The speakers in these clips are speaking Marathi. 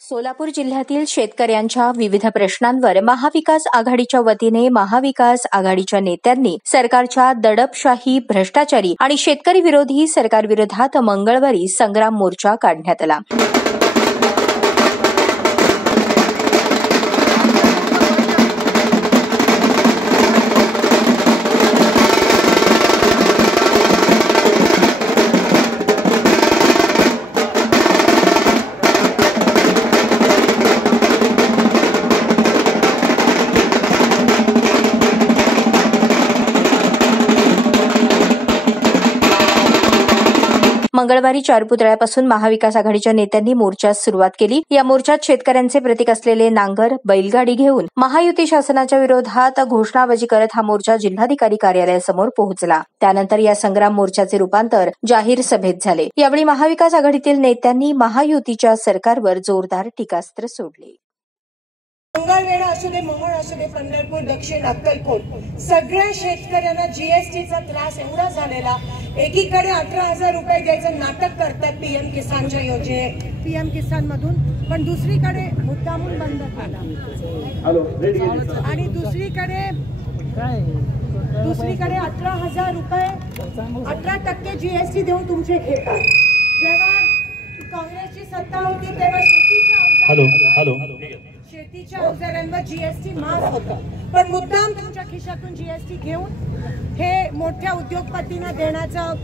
सोलापूर जिल्ह्यातील शेतकऱ्यांच्या विविध प्रश्नांवर महाविकास आघाडीच्या वतीने महाविकास आघाडीच्या नेत्यांनी सरकारच्या दडपशाही, भ्रष्टाचारी आणि शेतकरी विरोधी सरकारविरोधात मंगळवारी संग्राम मोर्चा काढण्यात आला. मंगळवारी 4 पुतळ्यापासून महाविकास आघाडीच्या नेत्यांनी मोर्चास सुरुवात केली. या मोर्चात शेतकऱ्यांचे प्रतीक असलेले नांगर, बैलगाडी घेऊन महायुती शासनाच्या विरोधात घोषणाबाजी करत हा मोर्चा जिल्हाधिकारी कार्यालयासमोर पोहोचला. त्यानंतर या संग्राम मोर्चाचे रूपांतर जाहीर सभेत झाले. यावेळी महाविकास आघाडीतील नेत्यांनी महायुतीच्या सरकारवर जोरदार टीकास्त्र सोडले. मंगळवेढा असू दे, मोहोळ असू दे, पंढरपूर, दक्षिण, अक्कलकोट, सगळ्या शेतकऱ्यांना जीएसटीचा त्रास एवढा झालेला. एकीकडे 18,000 रुपये द्यायचं नाटक करतात पीएम किसानच्या योजने, पीएम किसान मधून, पण दुसरीकडे मुद्दामून बंद केला आणि दुसरीकडे 18,000 रुपये 18% जीएसटी देऊन तुमचे घेतात. जेव्हा काँग्रेसची सत्ता होती तेव्हा शेतीच्या अवजारांवर जीएसटी माफ होतं, पण मुद्दाम तुमच्या खिशातून जीएसटी घेऊन हे मोठ्या उद्योगपतींना देण्याचं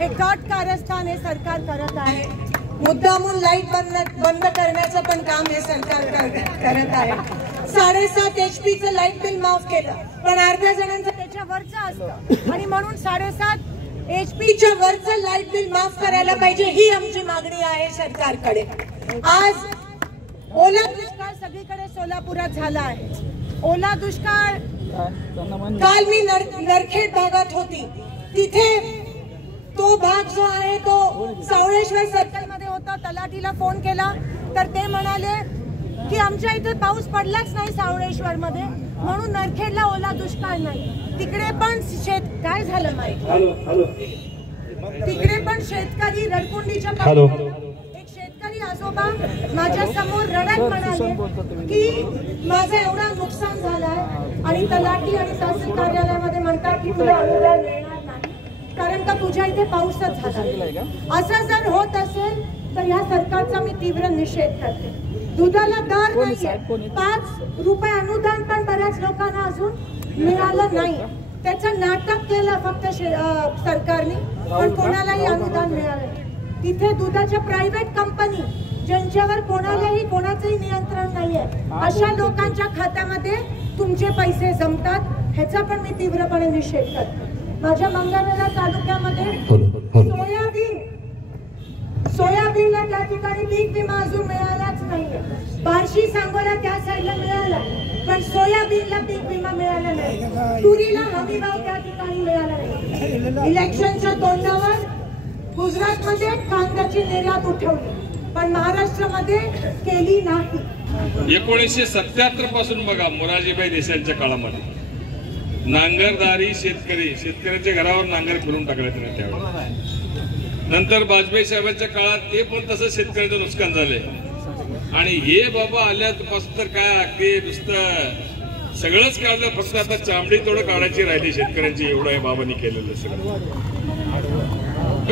हे कट कारस्थान हे सरकार करत आहे. मुद्दामून लाईट बंद करण्याचं पण काम हे सरकार करत आहे. 7.5 HP लाईट बिल माफ केलं, पण अर्ध्या जणांचं त्याच्यावरचं असतं आणि म्हणून 7.5 HP वरचं लाईट बिल माफ करायला पाहिजे, ही आमची मागणी आहे सरकारकडे. आज ओला दुष्काळ सगळीकडे सोलापुरात झाला आहे. ओला दुष्काळ काल मी नरखेड भागात होती, तिथे तो भाग जो आहे तो सावळेश्वर सर्कल मध्ये होता. तलाठीला फोन केला तर ते म्हणाले की आमच्या इथे पाऊस पडलाच नाही सावळेश्वर मध्ये, म्हणून नरखेडला ओला दुष्काळ नाही. तिकडे पण काय झालं माहिती, तिकडे पण शेतकरी रडकुंडीच्या शेतकरी आजोबा माझ्या समोर रडत म्हणाले की माझं एवढा नुकसान झालंय आणि तलाठी आणि तहसील कार्यालयामध्ये म्हणतात की तुला अनुदान मिळणार नाही कारण का तुझ्या इथे पाऊसच झाला. असं जर होत असेल तर या सरकारचा मी तीव्र निषेध करते. दुधाला दर नाहीये, 5 रुपये अनुदान पण बऱ्याच लोकांना अजून मिळालं नाही. त्याचं नाटक केलं फक्त सरकारने, पण कोणालाही अनुदान मिळालं. तिथे दुधाच्या प्रायव्हेट कंपनी ज्यांच्यावर कोणाचंही नियंत्रण नाहीये, अशा लोकांच्या खात्यामध्ये तुमचे पैसे जमतात. ह्याचा पण मी तीव्रपणे निषेध करते. माझ्या मंगळवेढा तालुक्यामध्ये सोयाबीनला त्या ठिकाणी पीक विमा अजून मिळालाच नाहीये. बार्शी, सांगोला त्या साईडला मिळाला, पण सोयाबीनला पीक विमा मिळाला नाही. तुरीला हमी भाव त्या ठिकाणी मिळाला नाही. इलेक्शनच्या तोंडावर गुजरातमध्ये कांद्याची निर्यात उठवली, पण महाराष्ट्रामध्ये केली नाही. 1977 पासून बघा मोरारजीभाई देसाईंच्या काळामध्ये नांगरदारी शेतकऱ्याच्या घरावर नांगर फिरून टाकण्यात नाही. त्यावेळेस नंतर वाजपेयी साहेबांच्या काळात ते पण तसं शेतकऱ्याचं नुकसान झाले. आणि हे बाबा आल्यापासून तर काय अगदी नुसतं सगळंच काढलं, फक्त आता चामडी थोडं काढायची राहिली शेतकऱ्यांची. एवढं आहे बाबांनी केलेलं सगळं.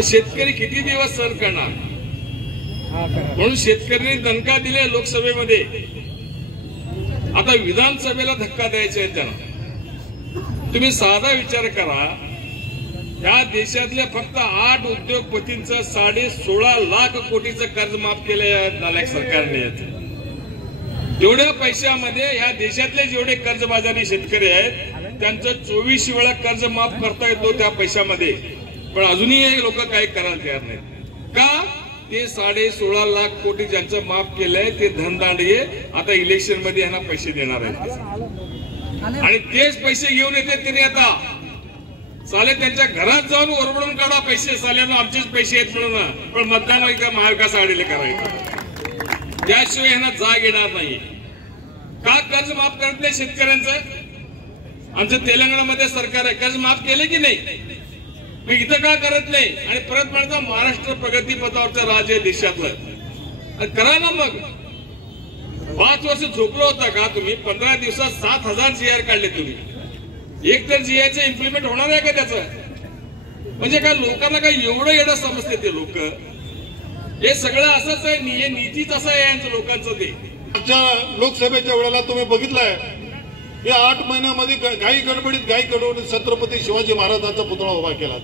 शेतकरी किती दिवस सहन करणार, म्हणून शेतकऱ्यांनी दणका दिले लोकसभेमध्ये. आता विधानसभेला धक्का द्यायचा आहे त्यांना. तुम्ही साधा विचार करा, या देशातल्या फक्त 8 उद्योगपतींचं 16.5 लाख कोटीचं कर्ज माफ केलं नालायक सरकारने. तेवढ्या पैशामध्ये या देशातले जेवढे कर्जबाजारी शेतकरी आहेत त्यांचं 24 वेळा कर्ज माफ करता येतो त्या पैशामध्ये, पण अजूनही हे लोक काही करायला तयार नाहीत. का? ते 16.5 लाख कोटी ज्यांचं माफ केलंय ते धनदांडे आता इलेक्शन मध्ये यांना पैसे देणार आहेत आणि तेच पैसे घेऊन येते त्यांनी. आता साले त्यांच्या घरात जाऊन ओरबडून काढा पैसे, साल्यानं आमचेच पैसे आहेत म्हणून, पण मतदान एका महाविकास आघाडीला करायचं. त्याशिवाय यांना जाग येणार नाही. का कर्ज माफ करत नाही शेतकऱ्यांचं? आमचं तेलंगणामध्ये सरकार आहे, कर्ज माफ केले की नाही? मग इथं का करत नाही? आणि परत म्हणता महाराष्ट्र प्रगती पथावरचं राज्य देशातलं. करा ना मग. 5 वर्ष झोपलो होता का तुम्ही? 15 दिवसात 7,000 GR काढले तुम्ही. एक तर GRचं इम्प्लिमेंट होणार आहे का त्याचं? म्हणजे काय लोकांना काय एवढं येणं समजते ते लोक? हे सगळं असंच आहे, हे नीतीच असं आहे यांचं लोकांचं. ते लोकसभेच्या वेळेला तुम्ही बघितलंय, या 8 महिन्यामध्ये घाई गडबडीत छत्रपती शिवाजी महाराजांचा पुतळा उभा केला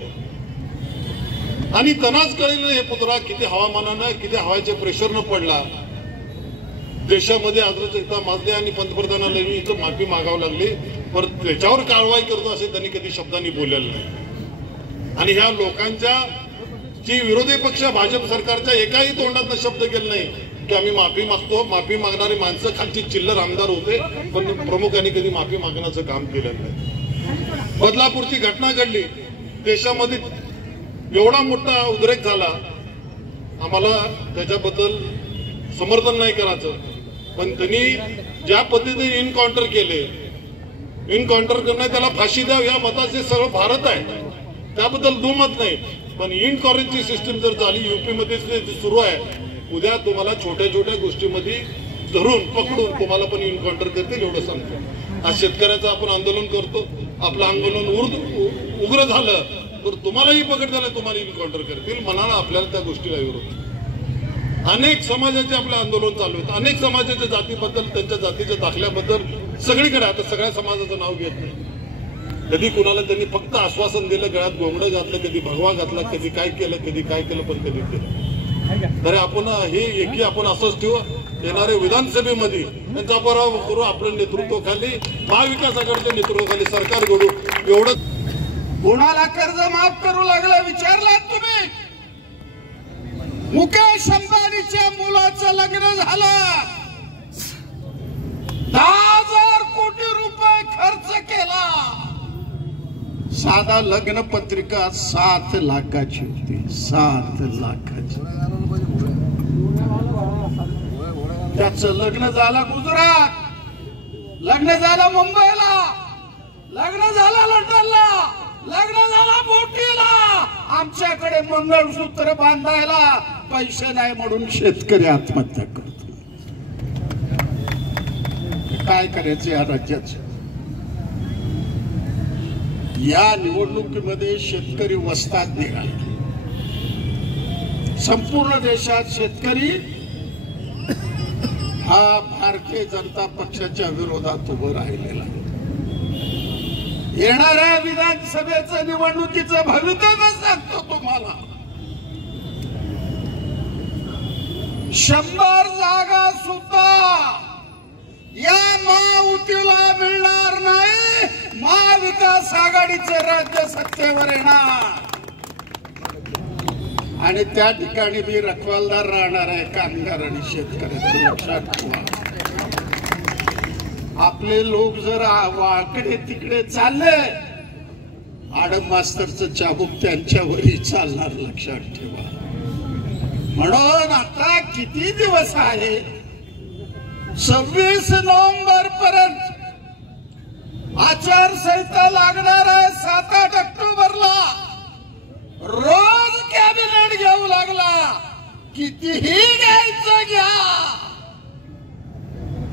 आणि त्यांनाच कळलं हे पुतळा किती हवामानानं, किती हवाच्या प्रेशरनं पडला. देशामध्ये अराजकता माजली आणि पंतप्रधानांना इथं माफी मागावं लागली, परत त्याच्यावर कारवाई करतो असे त्यांनी कधी शब्दांनी बोललेलं नाही. आणि ह्या लोकांच्या जी विरोधी पक्ष भाजप सरकारच्या एकाही तोंडातनं शब्द केला नाही की आम्ही माफी मागतो. माफी मागणारी माणसं खालची चिल्लर आमदार होते, पण प्रमुखांनी कधी माफी मागण्याचं काम केलं नाही. बदलापूरची घटना घडली, देशामध्ये एवढा मोठा उद्रेक झाला. आम्हाला त्याच्याबद्दल समर्थन नाही करायचं, पण त्यांनी ज्या पद्धतीने इनकाउंटर केले, इनकाउंटर करणं त्याला फाशी द्यावी या मताचे सर्व भारत आहे, त्याबद्दल दुमत नाही. पण इनकाउंटरची सिस्टीम जर झाली यूपी मध्ये सुरू आहे, उद्या तुम्हाला छोट्या छोट्या गोष्टीमध्ये धरून पकडून तुम्हाला पण इनकाउंटर करतील एवढं सांगतो. आज शेतकऱ्याचं आपण आंदोलन करतो, आपलं आंदोलन उग्र झालं तर तुम्हालाही पकड झालं, तुम्हाला इनकाउंटर करतील. मनाला आपल्याला त्या गोष्टीला विरोध. अनेक समाजाचे आपले आंदोलन चालू आहेत, अनेक समाजाच्या जातीबद्दल, त्यांच्या जातीच्या दाखल्याबद्दल सगळीकडे. आता सगळ्या समाजाचं नाव घेत नाही. कधी कुणाला त्यांनी फक्त आश्वासन दिलं, गळ्यात गोंगडं घातलं, कधी भगवा घातला, कधी काय केलं, पण कधी केलं. तर आपण हे एकी आपण असंच ठेवू. येणाऱ्या विधानसभेमध्ये त्यांचा पराभव करू, आपल्या नेतृत्वाखाली, महाविकास आघाडीच्या नेतृत्वाखाली सरकार घडू. एवढं. कोणाला कर्ज माफ करू लागलं विचारलात तुम्ही? मुकेश अंबानीच्या मुलाचं लग्न झालं, 10,000 कोटी रुपये खर्च केला. साधा लग्न पत्रिका 7 लाखाची होती, 7 लाखाची. त्याचं लग्न झालं गुजरात, लग्न झालं मुंबईला, लग्न झालं लंडनला, लग्न झालं मोठीला. आमच्याकडे मंगळसूत्र बांधायला पैसे नाही म्हणून शेतकरी आत्महत्या करतो. काय करायचं या राज्याचं? या निवडणुकीमध्ये शेतकरी वस्ताद निघाले. संपूर्ण देशात शेतकरी हा भारतीय जनता पक्षाच्या विरोधात उभं राहिलेला. येणाऱ्या विधानसभेचं निवडणुकीचं भवितव्य सांगतो तुम्हाला. 100 जागा सुद्धा या महायुतीला मिळणार नाही. महाविकास आघाडीचे राज्य सत्तेवर येणार आणि त्या ठिकाणी मी रखवालदार राहणार आहे कामगार आणि शेतकऱ्यांचं. लक्षात ठेवा. आपले लोक जर वाकडे तिकडे चालले, आडम मास्तरचं चाबूक त्यांच्यावरही चालणार. लक्षात ठेवा. म्हणून आता किती दिवस आहे? 26 नोव्हेंबर पर्यंत आचारसंहिता लागणार आहे. 7-8 ऑक्टोबरला रोज कॅबिनेट घेऊ लागला. कितीही घ्यायचं घ्या,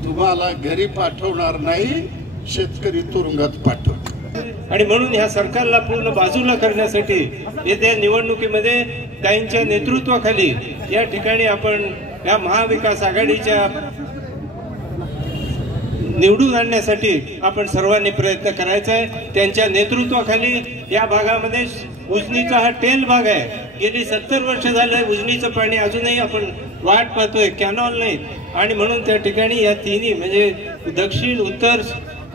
तुम्हाला घरी पाठवणार नाही, शेतकरी तुरुंगात पाठवतो. आणि म्हणून ह्या सरकारला पूर्ण बाजूला करण्यासाठी येत्या निवडणुकीमध्ये काहींच्या नेतृत्वाखाली या ठिकाणी आपण या महाविकास आघाडीच्या निवडून आणण्यासाठी आपण सर्वांनी प्रयत्न करायचा आहे. त्यांच्या नेतृत्वाखाली या भागामध्ये उजनीचा हा टेल भाग आहे. गेली 70 वर्ष झाले उजनीचं पाणी अजूनही आपण वाट पाहतोय, कॅनॉल नाही. आणि म्हणून त्या ठिकाणी या तिन्ही म्हणजे दक्षिण, उत्तर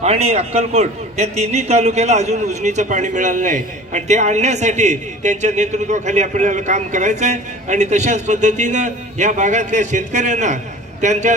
आणि अक्कलकोट या तिन्ही तालुक्याला अजून उजनीचं पाणी मिळालं नाही. आणि ते आणण्यासाठी त्यांच्या नेतृत्वाखाली आपल्याला काम करायचं आहे. आणि तशाच पद्धतीनं या भागातल्या शेतकऱ्यांना त्यांच्या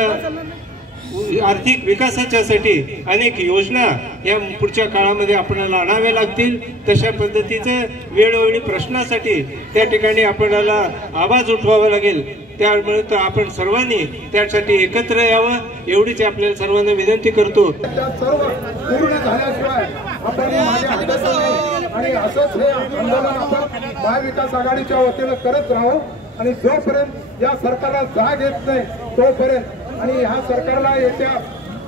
आर्थिक विकासाच्यासाठी अनेक योजना या पुढच्या काळामध्ये आपल्याला आणाव्या लागतील. तशा पद्धतीचं वेळोवेळी प्रश्नासाठी त्या ठिकाणी आपल्याला आवाज उठवावा लागेल. त्यामुळे आपण सर्वांनी त्यासाठी एकत्र यावं एवढीच आपल्याला सर्वांना विनंती करतो. पूर्ण झाल्याशिवाय आणि असंच हे आंदोलन आपण महाविकास आघाडीच्या वतीनं करत राहू. आणि जोपर्यंत या सरकारला जाग येत नाही तोपर्यंत आणि ह्या सरकारला येत्या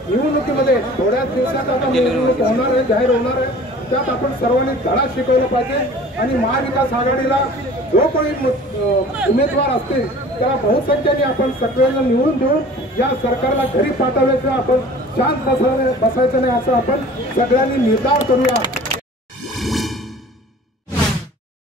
निवडणुकीमध्ये थोड्याच दिवसात आता निवडणूक होणार आहे, जाहीर होणार आहे, त्यात आपण सर्वांनी धडा शिकवला पाहिजे आणि महाविकास आघाडीला जो कोणी उमेदवार असतील त्याला बहुसंख्येने आपण सगळ्यांना निवडून देऊन या सरकारला घरी पाठवल्याशिवाय आपण शांत बसायचं नाही असं आपण सगळ्यांनी निर्धार करूया.